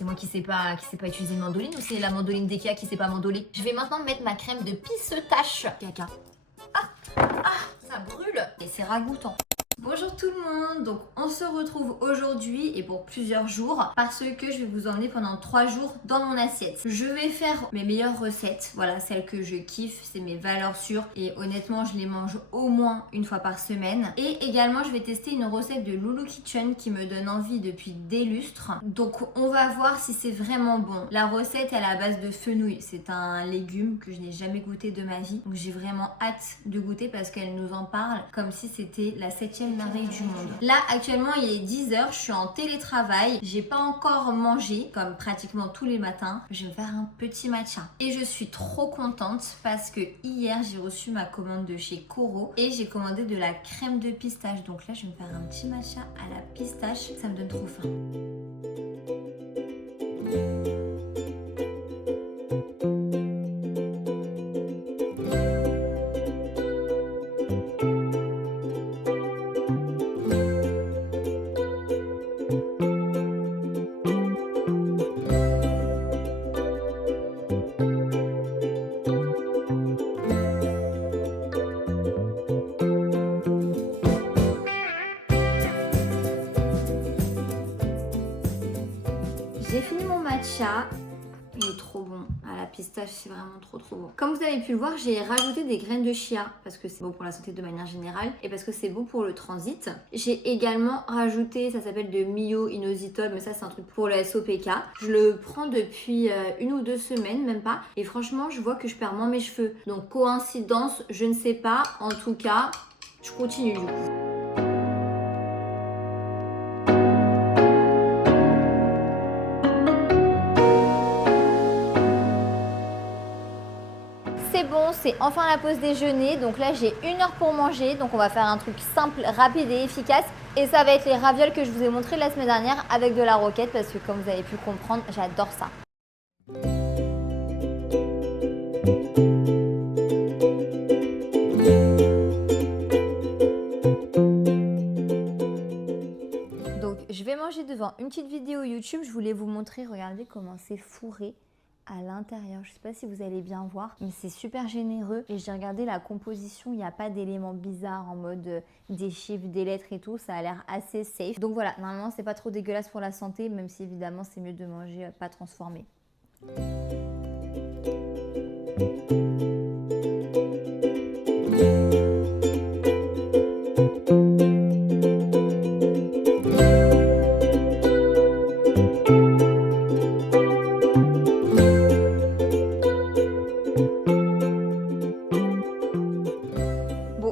C'est moi qui sais pas utiliser une mandoline ou c'est la mandoline d'Ikea qui sait pas mandoler? Je vais maintenant mettre ma crème de pisse-tache. Caca. Ça brûle et c'est ragoûtant. Bonjour tout le monde, donc on se retrouve aujourd'hui et pour plusieurs jours parce que je vais vous emmener pendant 3 jours dans mon assiette. Je vais faire mes meilleures recettes, voilà celles que je kiffe, c'est mes valeurs sûres et honnêtement je les mange au moins une fois par semaine. Et également je vais tester une recette de Loulou Kitchen qui me donne envie depuis des lustres. Donc on va voir si c'est vraiment bon. La recette est à la base de fenouil, c'est un légume que je n'ai jamais goûté de ma vie. Donc j'ai vraiment hâte de goûter parce qu'elle nous en parle comme si c'était la 7e merveille du monde. Là actuellement il est 10h, je suis en télétravail, j'ai pas encore mangé comme pratiquement tous les matins. Je vais me faire un petit matcha et je suis trop contente parce que hier j'ai reçu ma commande de chez Coro et j'ai commandé de la crème de pistache. Donc là je vais me faire un petit matcha à la pistache, ça me donne trop faim. J'ai fini mon matcha, il est trop bon, à la pistache c'est vraiment trop bon. Comme vous avez pu le voir, j'ai rajouté des graines de chia parce que c'est bon pour la santé de manière générale et parce que c'est bon pour le transit. J'ai également rajouté, ça s'appelle de Mio inositol, mais ça c'est un truc pour le SOPK. Je le prends depuis 1 ou 2 semaines, même pas, et franchement je vois que je perds moins mes cheveux. Donc coïncidence, je ne sais pas, en tout cas, je continue du coup. C'est bon, c'est enfin la pause déjeuner, donc là j'ai 1 heure pour manger, donc on va faire un truc simple, rapide et efficace. Et ça va être les ravioles que je vous ai montré la semaine dernière avec de la roquette parce que comme vous avez pu comprendre, j'adore ça. Donc je vais manger devant une petite vidéo YouTube, je voulais vous montrer, regardez comment c'est fourré à l'intérieur. Je sais pas si vous allez bien voir, mais c'est super généreux. Et j'ai regardé la composition, il n'y a pas d'éléments bizarres en mode des chiffres, des lettres et tout. Ça a l'air assez safe. Donc voilà, normalement c'est pas trop dégueulasse pour la santé, même si évidemment c'est mieux de manger pas transformé.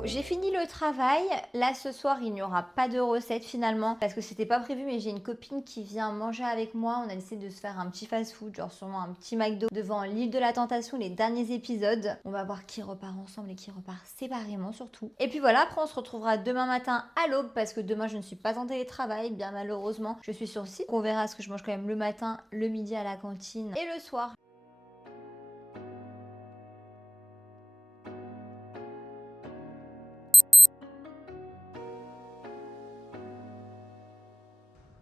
J'ai fini le travail. Là ce soir il n'y aura pas de recette finalement parce que c'était pas prévu, mais j'ai une copine qui vient manger avec moi. On a décidé de se faire un petit fast food, genre sûrement un petit McDo devant l'île de la tentation, les derniers épisodes. On va voir qui repart ensemble et qui repart séparément surtout. Et puis voilà, après on se retrouvera demain matin à l'aube parce que demain je ne suis pas en télétravail, bien malheureusement. Je suis sur site. On verra ce que je mange quand même le matin, le midi à la cantine et le soir.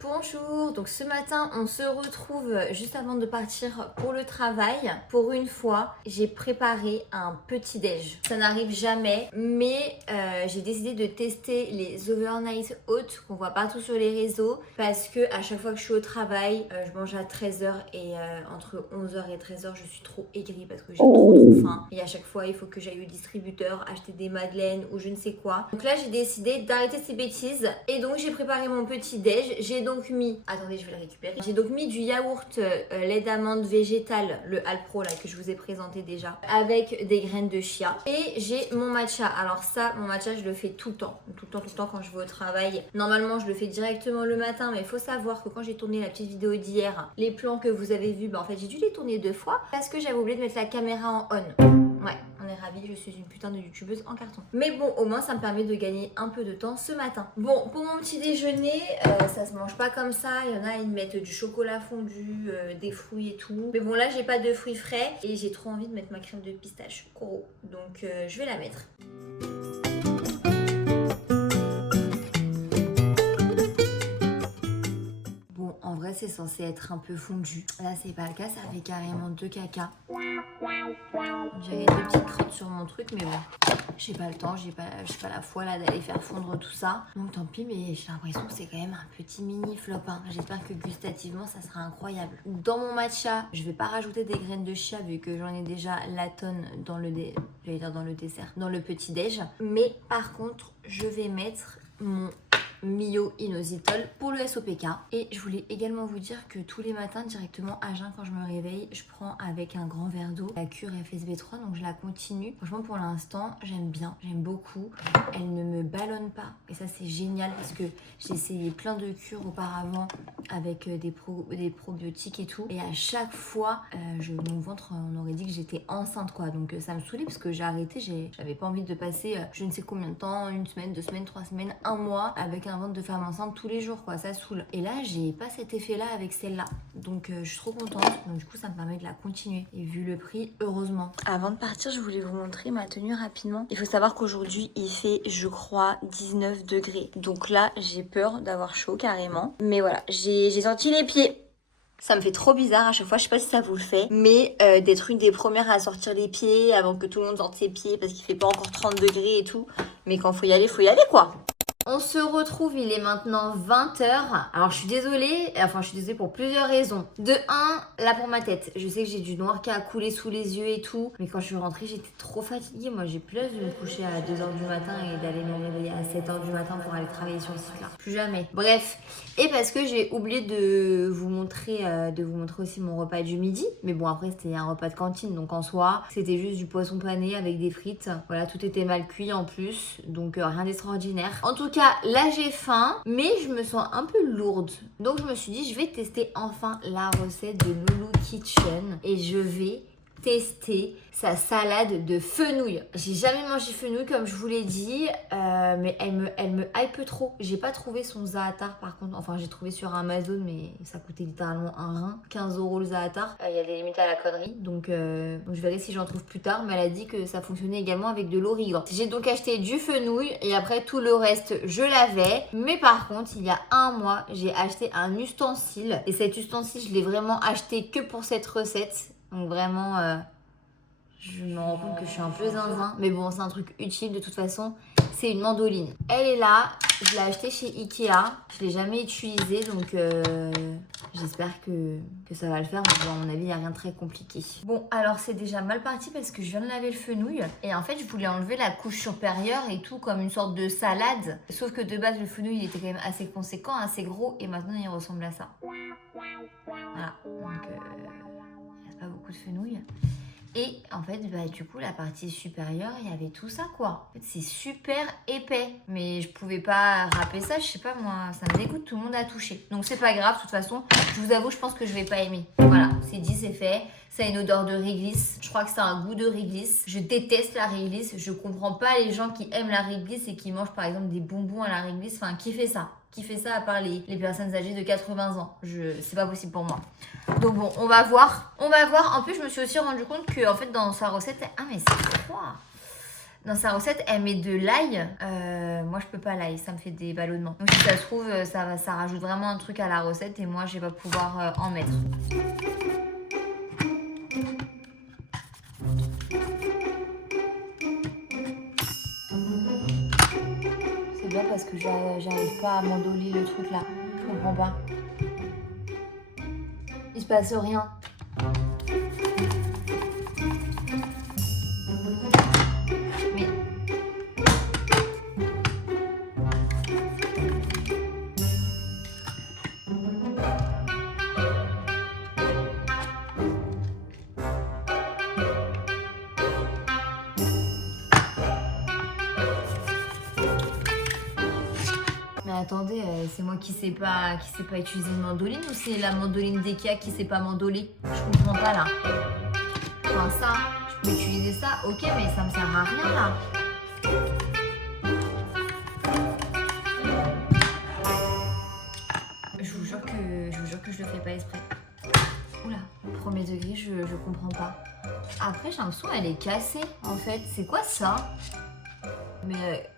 Bonjour, donc ce matin on se retrouve juste avant de partir pour le travail. Pour une fois, j'ai préparé un petit déj. Ça n'arrive jamais, mais j'ai décidé de tester les overnight oats qu'on voit partout sur les réseaux parce que à chaque fois que je suis au travail, je mange à 13h et entre 11h et 13h je suis trop aigrie parce que j'ai trop faim. Et à chaque fois il faut que j'aille au distributeur acheter des madeleines ou je ne sais quoi. Donc là j'ai décidé d'arrêter ces bêtises et donc j'ai préparé mon petit déj. J'ai donc mis, attendez je vais le récupérer, j'ai donc mis du yaourt lait d'amande végétal, le Alpro là que je vous ai présenté déjà, avec des graines de chia, et j'ai mon matcha. Alors ça, mon matcha je le fais tout le temps quand je vais au travail. Normalement je le fais directement le matin, mais il faut savoir que quand j'ai tourné la petite vidéo d'hier, les plans que vous avez vus, en fait j'ai dû les tourner 2 fois parce que j'avais oublié de mettre la caméra en on. Ouais, on est ravis, je suis une putain de youtubeuse en carton. Mais bon, au moins ça me permet de gagner un peu de temps ce matin. Bon, pour mon petit déjeuner, ça se mange pas comme ça. Il y en a, ils mettent du chocolat fondu, des fruits et tout. Mais bon, là, j'ai pas de fruits frais et j'ai trop envie de mettre ma crème de pistache Coro. Donc, je vais la mettre. Bon, Bon, en vrai, c'est censé être un peu fondu. Là, c'est pas le cas, ça fait carrément 2 caca. J'avais 2 petites crottes sur mon truc, mais bon, j'ai pas le temps, j'ai pas la foi là d'aller faire fondre tout ça. Donc tant pis, mais j'ai l'impression que c'est quand même un petit mini flop. Hein. J'espère que gustativement, ça sera incroyable. Dans mon matcha, je vais pas rajouter des graines de chia vu que j'en ai déjà la tonne dans le dessert, dans le petit déj. Mais par contre, je vais mettre mon Mio inositol pour le SOPK. Et je voulais également vous dire que tous les matins directement à jeun quand je me réveille, je prends avec un grand verre d'eau la cure FSB3, donc je la continue. Franchement pour l'instant j'aime bien, j'aime beaucoup. Elle ne me ballonne pas et ça c'est génial parce que j'ai essayé plein de cures auparavant avec des probiotiques et tout, et à chaque fois mon ventre, on aurait dit que j'étais enceinte quoi, donc ça me saoulait parce que j'ai arrêté, j'avais pas envie de passer je ne sais combien de temps, 1 semaine, 2 semaines, 3 semaines, 1 mois avec un ventre de femme enceinte tous les jours quoi, ça saoule. Et là j'ai pas cet effet là avec celle-là, donc je suis trop contente, donc du coup ça me permet de la continuer et vu le prix, heureusement. Avant de partir, je voulais vous montrer ma tenue rapidement. Il faut savoir qu'aujourd'hui il fait je crois 19 degrés, donc là j'ai peur d'avoir chaud carrément, mais voilà, j'ai sorti les pieds. Ça me fait trop bizarre à chaque fois, je sais pas si ça vous le fait, mais d'être une des premières à sortir les pieds avant que tout le monde sorte ses pieds parce qu'il fait pas encore 30 degrés et tout, mais quand faut y aller quoi. On se retrouve, il est maintenant 20h. Alors je suis désolée pour plusieurs raisons. De 1, là pour ma tête, je sais que j'ai du noir qui a coulé sous les yeux et tout, mais quand je suis rentrée j'étais trop fatiguée. Moi j'ai plus l'âge de me coucher à 2h du matin et d'aller me réveiller à 7h du matin pour aller travailler sur le site là. Plus jamais. Bref, et parce que j'ai oublié de vous montrer aussi mon repas du midi. Mais bon après c'était un repas de cantine, donc en soi c'était juste du poisson pané avec des frites. Voilà, tout était mal cuit en plus, donc rien d'extraordinaire. En tout cas, là j'ai faim, mais je me sens un peu lourde. Donc je me suis dit, je vais tester enfin la recette de Loulou Kitchen. Et je vais tester sa salade de fenouil. J'ai jamais mangé fenouil comme je vous l'ai dit, mais elle me hype trop. J'ai pas trouvé son za'atar par contre. Enfin, j'ai trouvé sur Amazon, mais ça coûtait littéralement un rein. 15 € le za'atar. Il y a des limites à la connerie. Donc je verrai si j'en trouve plus tard. Mais elle a dit que ça fonctionnait également avec de l'origan. J'ai donc acheté du fenouil et après tout le reste, je l'avais. Mais par contre, il y a un mois, j'ai acheté un ustensile. Et cet ustensile, je l'ai vraiment acheté que pour cette recette. Donc vraiment, je me rends compte que je suis un peu zinzin. Mais bon, c'est un truc utile de toute façon. C'est une mandoline. Elle est là. Je l'ai achetée chez Ikea. Je ne l'ai jamais utilisée. Donc j'espère que ça va le faire. Mais bon, à mon avis, il n'y a rien de très compliqué. Bon, alors c'est déjà mal parti parce que je viens de laver le fenouil. Et en fait, je voulais enlever la couche supérieure et tout comme une sorte de salade. Sauf que de base, le fenouil, il était quand même assez conséquent, assez gros. Et maintenant, il ressemble à ça. Voilà. Donc il reste pas beaucoup de fenouil. Et en fait, du coup, la partie supérieure, il y avait tout ça, quoi. En fait, c'est super épais. Mais je pouvais pas râper ça, je sais pas, moi, ça me dégoûte, tout le monde a touché. Donc c'est pas grave, de toute façon, je vous avoue, je pense que je vais pas aimer. Voilà, c'est dit, c'est fait. Ça a une odeur de réglisse. Je crois que ça a un goût de réglisse. Je déteste la réglisse. Je comprends pas les gens qui aiment la réglisse et qui mangent, par exemple, des bonbons à la réglisse. Enfin, qui fait ça? Qui fait ça à part les personnes âgées de 80 ans. C'est pas possible pour moi. Donc bon, on va voir. On va voir. En plus, je me suis aussi rendu compte que en fait, dans sa recette... Ah, mais c'est froid. Dans sa recette, elle met de l'ail. Moi, je peux pas l'ail. Ça me fait des ballonnements. Donc si ça se trouve, ça rajoute vraiment un truc à la recette. Et moi, je vais pas pouvoir en mettre. C'est bien parce que j'arrive pas à m'endoler le truc là. Je comprends pas. Il se passe rien. Mais... Mais attendez, c'est moi qui sais pas utiliser une mandoline ou c'est la mandoline d'Ikea qui sait pas mandoler? Je comprends pas là. Enfin ça, je peux utiliser ça, ok, mais ça me sert à rien là. Je vous jure que je le fais pas exprès. Oula, premier degré, je comprends pas. Après, j'ai l'impression qu'elle est cassée en fait. C'est quoi ça? Mais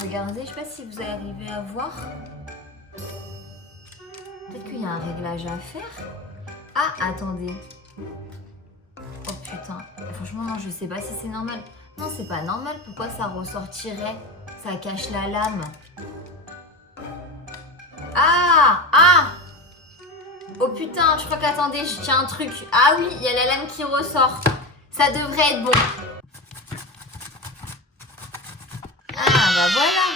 regardez, je sais pas si vous arrivez à voir. Peut-être qu'il y a un réglage à faire. Ah, attendez. Oh putain. Franchement, non, je sais pas si c'est normal. Non, c'est pas normal. Pourquoi ça ressortirait? Ça cache la lame. Ah! Ah! Oh putain, je crois qu'attendez, je tiens un truc. Ah oui, il y a la lame qui ressort. Ça devrait être bon. Ah bah voilà.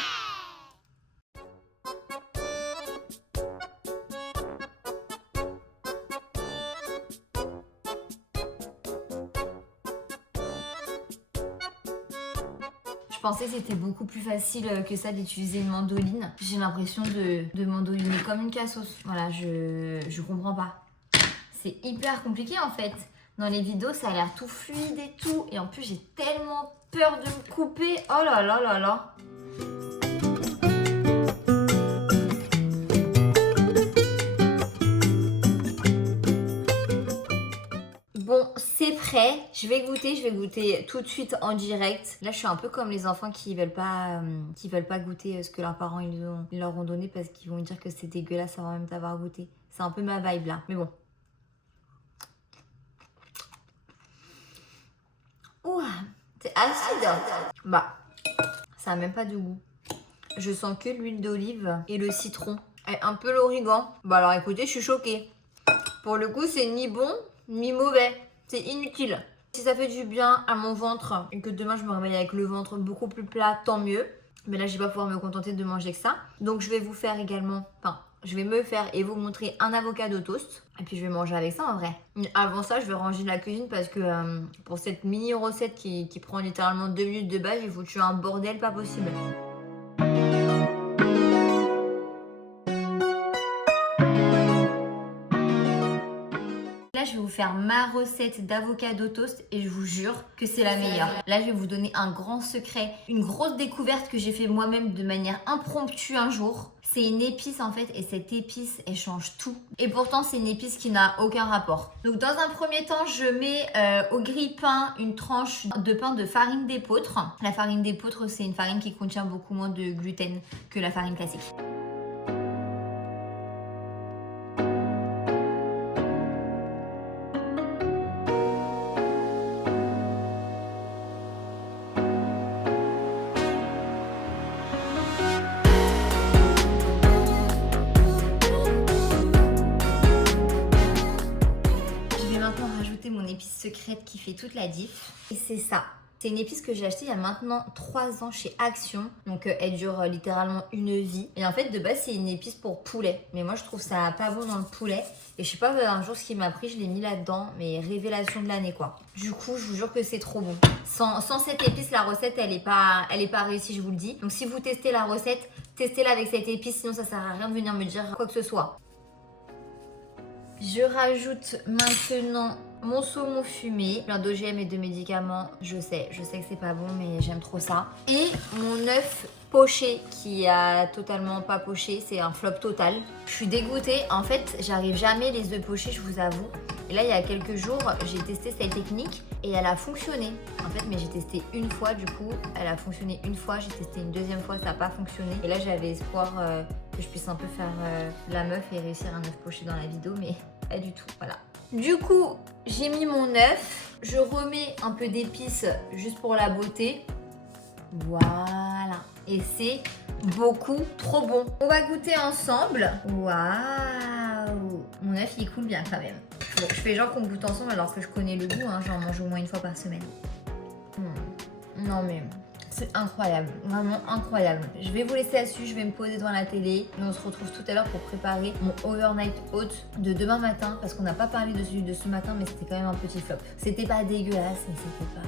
Je pensais que c'était beaucoup plus facile que ça d'utiliser une mandoline. J'ai l'impression de mandoliner comme une cassos. Voilà, je comprends pas. C'est hyper compliqué en fait. Dans les vidéos, ça a l'air tout fluide et tout. Et en plus, j'ai tellement peur de me couper. Oh là là là là. Bon, c'est prêt. Je vais goûter tout de suite en direct. Là, je suis un peu comme les enfants qui veulent pas goûter ce que leurs parents ils leur ont donné parce qu'ils vont dire que c'est dégueulasse avant même d'avoir goûté. C'est un peu ma vibe là. Mais bon. Ouh, c'est acide. Bah, ça a même pas de goût. Je sens que l'huile d'olive et le citron. Et un peu l'origan. Bah alors écoutez, je suis choquée. Pour le coup, c'est ni bon ni mauvais. C'est inutile. Si ça fait du bien à mon ventre et que demain je me réveille avec le ventre beaucoup plus plat, tant mieux. Mais là, je vais pas pouvoir me contenter de manger que ça. Donc je vais vous faire également, je vais me faire et vous montrer un avocado toast. Et puis je vais manger avec ça en vrai. Avant ça, je vais ranger la cuisine parce que pour cette mini recette qui prend littéralement 2 minutes de base, j'ai foutu un bordel pas possible. Là, je vais vous faire ma recette d'avocado toast et je vous jure que c'est la meilleure. Là, je vais vous donner un grand secret, une grosse découverte que j'ai fait moi-même de manière impromptue un jour. C'est une épice en fait et cette épice, elle change tout. Et pourtant, c'est une épice qui n'a aucun rapport. Donc, dans un premier temps, je mets au grille-pain une tranche de pain de farine d'épeautre. La farine d'épeautre, c'est une farine qui contient beaucoup moins de gluten que la farine classique. Mon épice secrète qui fait toute la diff et c'est ça. C'est une épice que j'ai achetée il y a maintenant 3 ans chez Action. Donc elle dure littéralement une vie. Et en fait de base c'est une épice pour poulet. Mais moi je trouve ça pas bon dans le poulet. Et je sais pas un jour ce qui m'a pris, je l'ai mis là-dedans. Mais révélation de l'année quoi. Du coup je vous jure que c'est trop bon. Sans cette épice la recette elle est pas réussie je vous le dis. Donc si vous testez la recette, testez-la avec cette épice. Sinon ça sert à rien de venir me dire quoi que ce soit. Je rajoute maintenant mon saumon fumé, plein d'OGM et de médicaments, je sais que c'est pas bon mais j'aime trop ça. Et mon œuf poché qui a totalement pas poché, c'est un flop total. Je suis dégoûtée, en fait j'arrive jamais les œufs pochés je vous avoue. Et là il y a quelques jours j'ai testé cette technique et elle a fonctionné. En fait mais j'ai testé une fois du coup, elle a fonctionné une fois, j'ai testé une deuxième fois, ça n'a pas fonctionné. Et là j'avais espoir que je puisse un peu faire la meuf et réussir un œuf poché dans la vidéo mais pas du tout, voilà. Du coup, j'ai mis mon œuf. Je remets un peu d'épices juste pour la beauté. Voilà. Et c'est beaucoup trop bon. On va goûter ensemble. Waouh. Mon œuf, il coule bien quand même. Bon, je fais genre qu'on goûte ensemble alors que je connais le goût. Hein. J'en mange au moins une fois par semaine. Non mais... c'est incroyable, vraiment incroyable. Je vais vous laisser là-dessus, je vais me poser devant la télé. Et on se retrouve tout à l'heure pour préparer mon overnight oat de demain matin. Parce qu'on n'a pas parlé de celui de ce matin, mais c'était quand même un petit flop. C'était pas dégueulasse, mais c'était pas...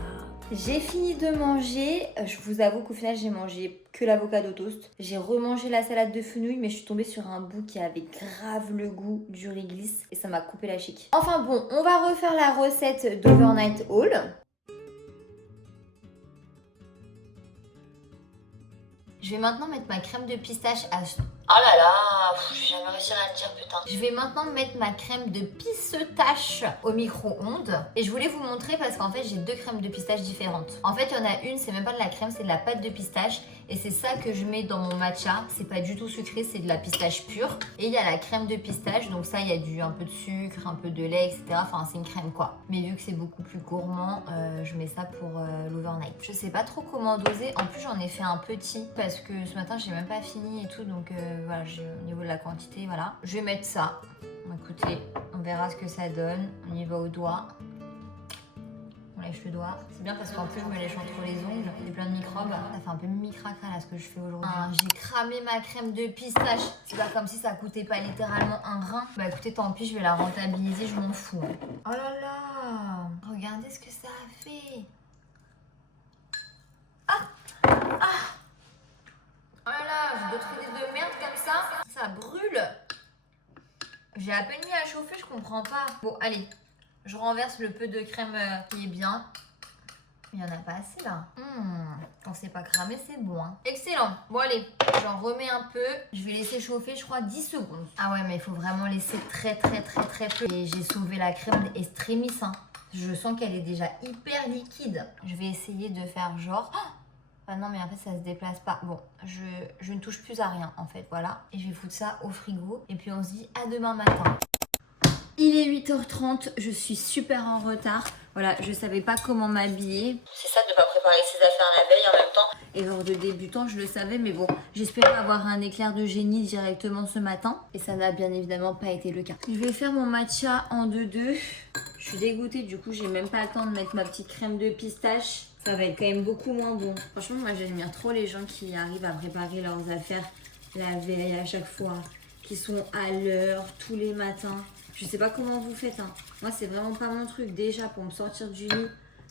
J'ai fini de manger. Je vous avoue qu'au final, j'ai mangé que l'avocado toast. J'ai remangé la salade de fenouil, mais je suis tombée sur un bout qui avait grave le goût du réglisse. Et ça m'a coupé la chic. Enfin bon, on va refaire la recette d'overnight haul. Je vais maintenant mettre ma crème de pistache à... Oh là là, je vais jamais réussir à le dire, putain. Je vais maintenant mettre ma crème de pistache au micro-ondes. Et je voulais vous montrer parce qu'en fait, j'ai 2 crèmes de pistache différentes. En fait, il y en a une, c'est même pas de la crème, c'est de la pâte de pistache. Et c'est ça que je mets dans mon matcha. C'est pas du tout sucré, c'est de la pistache pure. Et il y a la crème de pistache. Donc ça, il y a un peu de sucre, un peu de lait, etc. Enfin, c'est une crème quoi. Mais vu que c'est beaucoup plus gourmand, je mets ça pour l'overnight. Je sais pas trop comment doser. En plus, j'en ai fait un petit parce que ce matin, j'ai même pas fini et tout. Donc voilà, au niveau de la quantité, voilà. Je vais mettre ça. Écoutez, on verra ce que ça donne. On y va au doigt. On lèche le doigt. C'est bien parce qu'en plus je me lèche entre les ongles. Il y a plein de microbes. Ça fait un peu micracra là ce que je fais aujourd'hui. J'ai cramé ma crème de pistache. C'est pas comme si ça coûtait pas littéralement un rein. Bah écoutez, tant pis, je vais la rentabiliser, je m'en fous. Oh là là, regardez ce que ça a fait. Ah, oh là là, j'ai d'autres idées de merde comme ça. Ça brûle. J'ai à peine mis à chauffer, je comprends pas. Bon, allez. Je renverse le peu de crème qui est bien. Il n'y en a pas assez là. Quand c'est pas cramé, c'est bon. Hein. Excellent. Bon allez, j'en remets un peu. Je vais laisser chauffer, je crois, 10 secondes. Ah ouais, mais il faut vraiment laisser très peu. Et j'ai sauvé la crème extremis. Hein. Je sens qu'elle est déjà hyper liquide. Je vais essayer de faire genre... Ah non, mais en fait, ça se déplace pas. Bon, je ne touche plus à rien en fait, voilà. Et je vais foutre ça au frigo. Et puis on se dit à demain matin. Il est 8h30, je suis super en retard. Voilà, je savais pas comment m'habiller. C'est ça de pas préparer ses affaires la veille en même temps. Erreur de débutant, je le savais, mais bon, j'espérais avoir un éclair de génie directement ce matin. Et ça n'a bien évidemment pas été le cas. Je vais faire mon matcha en 2-2. Je suis dégoûtée, du coup, j'ai même pas le temps de mettre ma petite crème de pistache. Ça va être quand même beaucoup moins bon. Franchement, moi, j'admire trop les gens qui arrivent à préparer leurs affaires la veille à chaque fois. Qui sont à l'heure, tous les matins. Je sais pas comment vous faites. Hein. Moi, c'est vraiment pas mon truc. Déjà, pour me sortir du lit,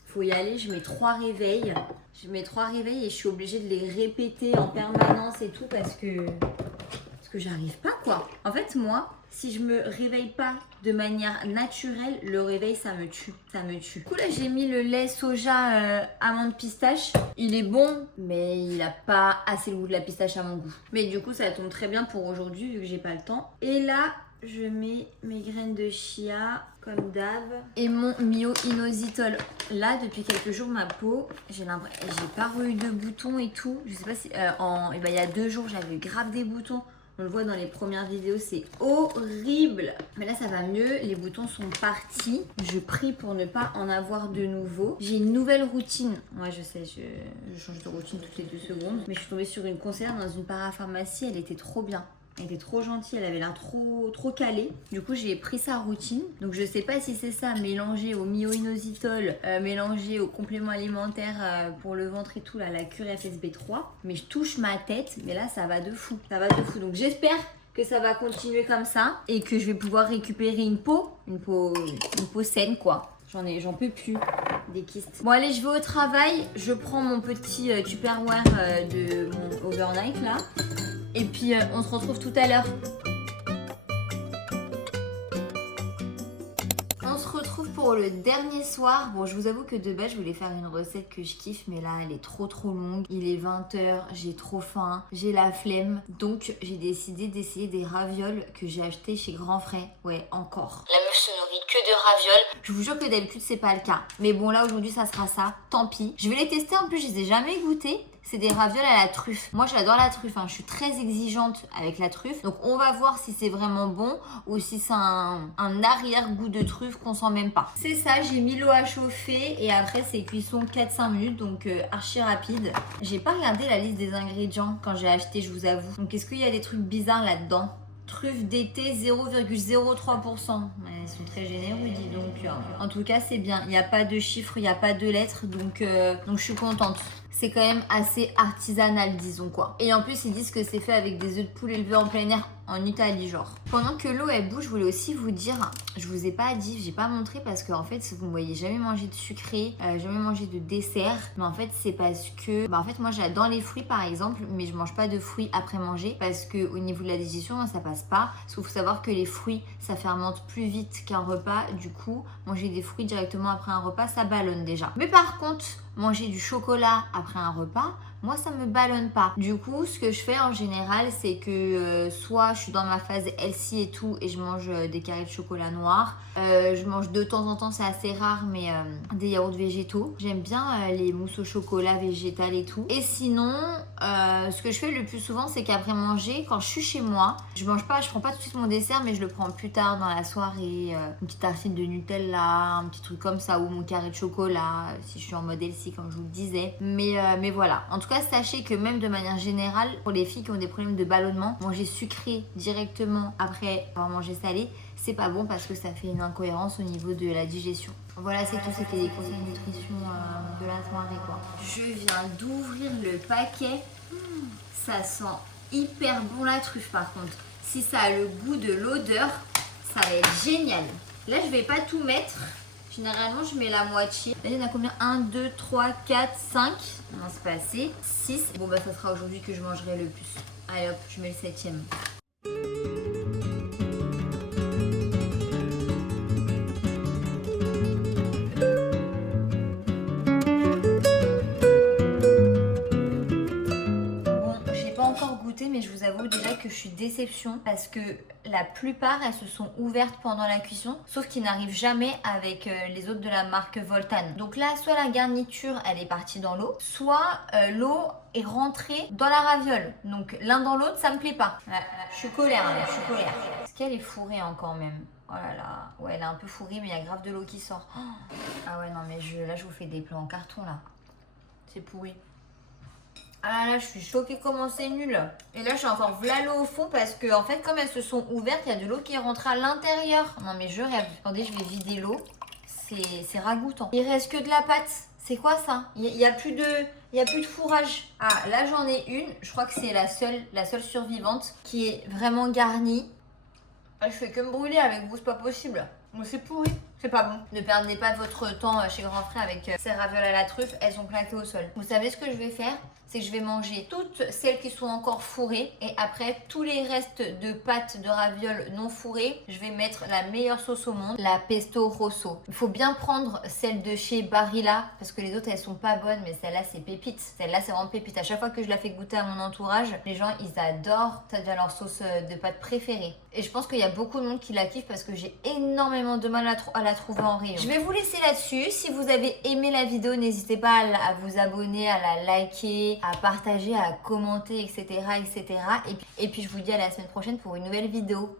faut y aller. Je mets 3 réveils. Et je suis obligée de les répéter en permanence et tout parce que j'arrive pas, quoi. En fait, moi, si je me réveille pas de manière naturelle, le réveil, ça me tue. Du coup, là, j'ai mis le lait soja amande pistache. Il est bon, mais il a pas assez le goût de la pistache à mon goût. Mais du coup, ça tombe très bien pour aujourd'hui, vu que j'ai pas le temps. Et là, je mets mes graines de chia, comme d'hab. Et mon myo-inositol. Là, depuis quelques jours, ma peau, j'ai pas eu de boutons et tout. Je sais pas si... il y a 2 jours, j'avais grave des boutons. On le voit dans les premières vidéos, c'est horrible. Mais là, ça va mieux. Les boutons sont partis. Je prie pour ne pas en avoir de nouveau. J'ai une nouvelle routine. Ouais, je sais, je change de routine toutes les 2 secondes. Mais je suis tombée sur une conseillère dans une parapharmacie. Elle était trop bien. Elle était trop gentille, elle avait l'air trop calée. Du coup, j'ai pris sa routine. Donc, je sais pas si c'est ça, mélangé au myo-inositol, mélangé au complément alimentaire pour le ventre et tout, là, la cure FSB3. Mais je touche ma tête, mais là, ça va de fou. Donc, j'espère que ça va continuer comme ça et que je vais pouvoir récupérer une peau saine, quoi. J'en peux plus des kystes. Bon, allez, je vais au travail. Je prends mon petit Tupperware de mon overnight, là. Et puis, on se retrouve tout à l'heure. On se retrouve pour le dernier soir. Bon, je vous avoue que de base, je voulais faire une recette que je kiffe, mais là, elle est trop longue. Il est 20h, j'ai trop faim, j'ai la flemme. Donc, j'ai décidé d'essayer des ravioles que j'ai achetés chez Grand Frais. Ouais, encore. La meuf se nourrit que de ravioles. Je vous jure que d'habitude, c'est pas le cas. Mais bon, là, aujourd'hui, ça sera ça. Tant pis. Je vais les tester. En plus, je les ai jamais goûtés. C'est des ravioles à la truffe. Moi, j'adore la truffe. Hein. Je suis très exigeante avec la truffe. Donc, on va voir si c'est vraiment bon ou si c'est un arrière-goût de truffe qu'on sent même pas. C'est ça, j'ai mis l'eau à chauffer et après, c'est cuisson 4-5 minutes. Donc, archi rapide. J'ai pas regardé la liste des ingrédients quand j'ai acheté, je vous avoue. Donc, est-ce qu'il y a des trucs bizarres là-dedans ? Truffe d'été 0,03%. Elles sont très généreux, dis donc. En tout cas, c'est bien. Il n'y a pas de chiffres, il n'y a pas de lettres. Donc, je suis contente. C'est quand même assez artisanal, disons quoi. Et en plus, ils disent que c'est fait avec des œufs de poule élevés en plein air en Italie, genre. Pendant que l'eau elle bouge, je voulais aussi vous dire, je vous ai pas dit, j'ai pas montré parce que en fait, vous me voyez jamais manger de sucré, jamais manger de dessert. Mais en fait, c'est parce que, en fait, moi j'adore les fruits par exemple, mais je mange pas de fruits après manger parce que au niveau de la digestion, ça passe pas. Parce qu'il faut savoir que les fruits, ça fermente plus vite qu'un repas. Du coup, manger des fruits directement après un repas, ça ballonne déjà. Mais par contre, manger du chocolat après un repas, Moi, ça me ballonne pas. Du coup, ce que je fais en général, c'est que soit je suis dans ma phase healthy et tout, et je mange des carrés de chocolat noir. Je mange de temps en temps, c'est assez rare, mais des yaourts végétaux. J'aime bien les mousses au chocolat végétales et tout. Et sinon, ce que je fais le plus souvent, c'est qu'après manger, quand je suis chez moi, je prends pas tout de suite mon dessert, mais je le prends plus tard dans la soirée. Une petite tartine de Nutella, un petit truc comme ça, ou mon carré de chocolat, si je suis en mode healthy, comme je vous le disais. Mais voilà. En tout cas, sachez que même de manière générale, pour les filles qui ont des problèmes de ballonnement, manger sucré directement après avoir mangé salé, c'est pas bon parce que ça fait une incohérence au niveau de la digestion. Voilà, c'est tout. C'était les conseils de nutrition de la soirée, quoi. Je viens d'ouvrir le paquet. Ça sent hyper bon la truffe, par contre. Si ça a le goût de l'odeur, ça va être génial. Là, je vais pas tout mettre. Généralement, je mets la moitié. Là, il y en a combien? 1, 2, 3, 4, 5. Non, c'est pas assez. 6. Bon, bah, ça sera aujourd'hui que je mangerai le plus. Allez hop, je mets le 7e. Mais je vous avoue déjà que je suis déception parce que la plupart elles se sont ouvertes pendant la cuisson, sauf qu'ils n'arrivent jamais avec les autres de la marque Voltan. Donc là, soit la garniture elle est partie dans l'eau, soit l'eau est rentrée dans la raviole. Donc l'un dans l'autre, ça me plaît pas. Je suis colère, je suis colère. Est-ce qu'elle est fourrée encore même? Oh là là, ouais, elle est un peu fourrée, mais il y a grave de l'eau qui sort. Oh. Ah ouais, non, mais là je vous fais des plans en carton là. C'est pourri. Ah là, je suis choquée comment c'est nul. Et là, j'ai encore v'là l'eau au fond parce que, en fait, comme elles se sont ouvertes, il y a de l'eau qui est rentrée à l'intérieur. Non, mais je rêve. Attendez, je vais vider l'eau. C'est ragoûtant. Il reste que de la pâte. C'est quoi ça? Il y a plus de fourrage. Ah, là, j'en ai une. Je crois que c'est la seule survivante qui est vraiment garnie. Ah, je fais que me brûler avec vous, c'est pas possible. C'est pourri. C'est pas bon. Ne perdez pas votre temps chez Grand Frère avec ces ravioles à la truffe. Elles sont claquées au sol. Vous savez ce que je vais faire? C'est que je vais manger toutes celles qui sont encore fourrées. Et après, tous les restes de pâtes de ravioles non fourrées, je vais mettre la meilleure sauce au monde, la pesto rosso. Il faut bien prendre celle de chez Barilla parce que les autres, elles sont pas bonnes. Mais celle-là, c'est pépite. Celle-là, c'est vraiment pépite. À chaque fois que je la fais goûter à mon entourage, les gens, ils adorent. Ça devient leur sauce de pâte préférée. Et je pense qu'il y a beaucoup de monde qui la kiffe parce que j'ai énormément de mal à la trouver en rayon. Je vais vous laisser là-dessus. Si vous avez aimé la vidéo, n'hésitez pas à vous abonner, à la liker, à partager, à commenter, etc. etc. Et puis je vous dis à la semaine prochaine pour une nouvelle vidéo.